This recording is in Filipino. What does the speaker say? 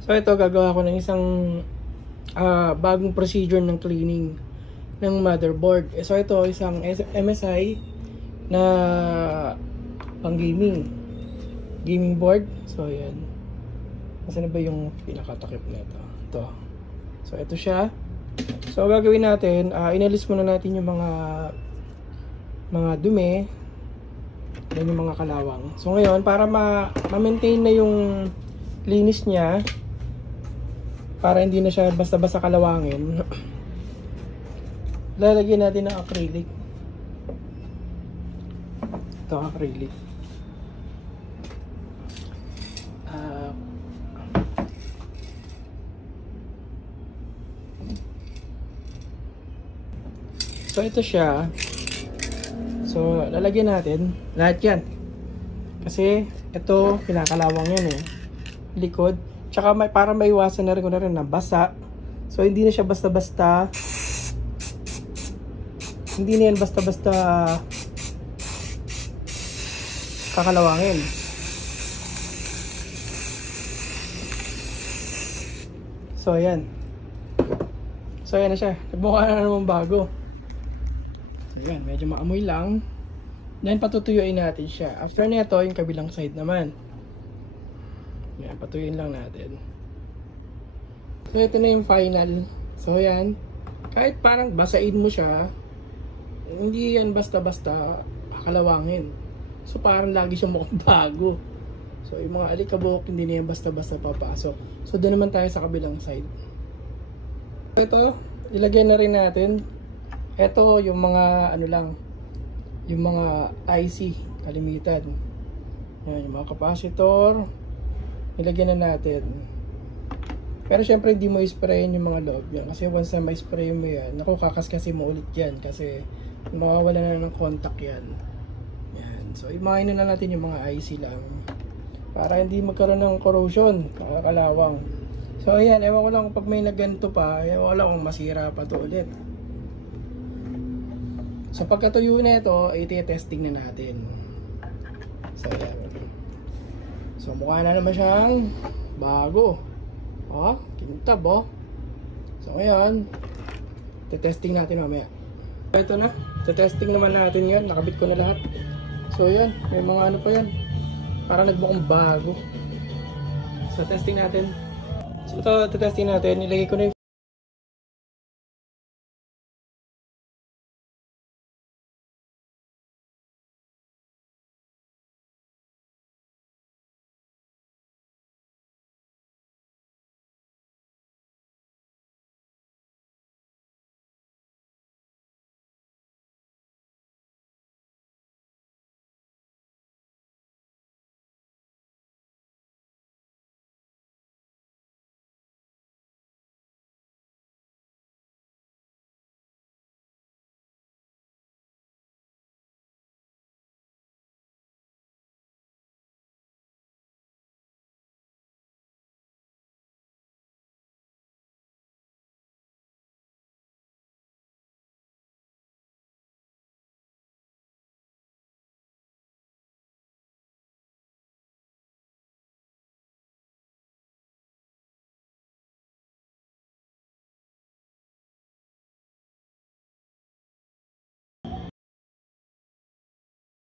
So ito, gagawa ko ng isang bagong procedure ng cleaning ng motherboard. So ito, isang MSI na pang gaming board. So ayan. Nasaan na ba yung pinakatakip na ito? Ito. So ito siya. So gagawin natin, inalis muna natin yung mga dumi, yan yung mga kalawang. So ngayon, para ma-maintain na yung linis niya, para hindi na siya basta-basta kalawangin, lalagyan natin ng acrylic. Ito, acrylic. So ito siya. So lalagyan natin lahat yan. Kasi ito pinakalawang yan eh. Likod. Tsaka para maiwasan na rin ko na rin na basa. So hindi na siya basta-basta. Hindi na yan basta-basta kakalawangin. So ayan. So ayan na siya. Nagmukha na naman bago. Ayan, medyo maamoy lang. Then patutuyuin natin siya. After nito, yung kabilang side naman. Ayan, patuyuin lang natin. So ito na yung final. So ayan, kahit parang basain mo siya, hindi yan basta-basta kakalawangin. So parang lagi siya mukhang bago. So yung mga alikabok, hindi na yan basta-basta papasok. So doon naman tayo sa kabilang side. So ito, ilagay na rin natin. Ito yung mga ano lang, yung mga IC kalimitan. Yan, yung mga capacitor, ilagyan na natin. Pero syempre hindi mo i-sprayin yung mga loob yan, kasi once na ma-spray mo yan, naku, kakaskasi mo ulit yan kasi mawawala na ng contact yan. Yan. So imahin na natin yung mga IC lang para hindi magkaroon ng corrosion, mga kalawang. So ayan, ewan ko lang pag may nagganto pa, ewan ko lang kung masira pa to ulit. So pagkatuyo na ito, iti-testing na natin. So ayan. So mukha na naman siyang bago. Oh, kintab oh. So ngayon, iti-testing natin mamaya. Ito na, iti-testing naman natin yun. Nakabit ko na lahat. So yan, may mga ano pa yan. Parang nagmukhang bago. So testing natin. So ito, iti-testing natin. Nilagay ko na yung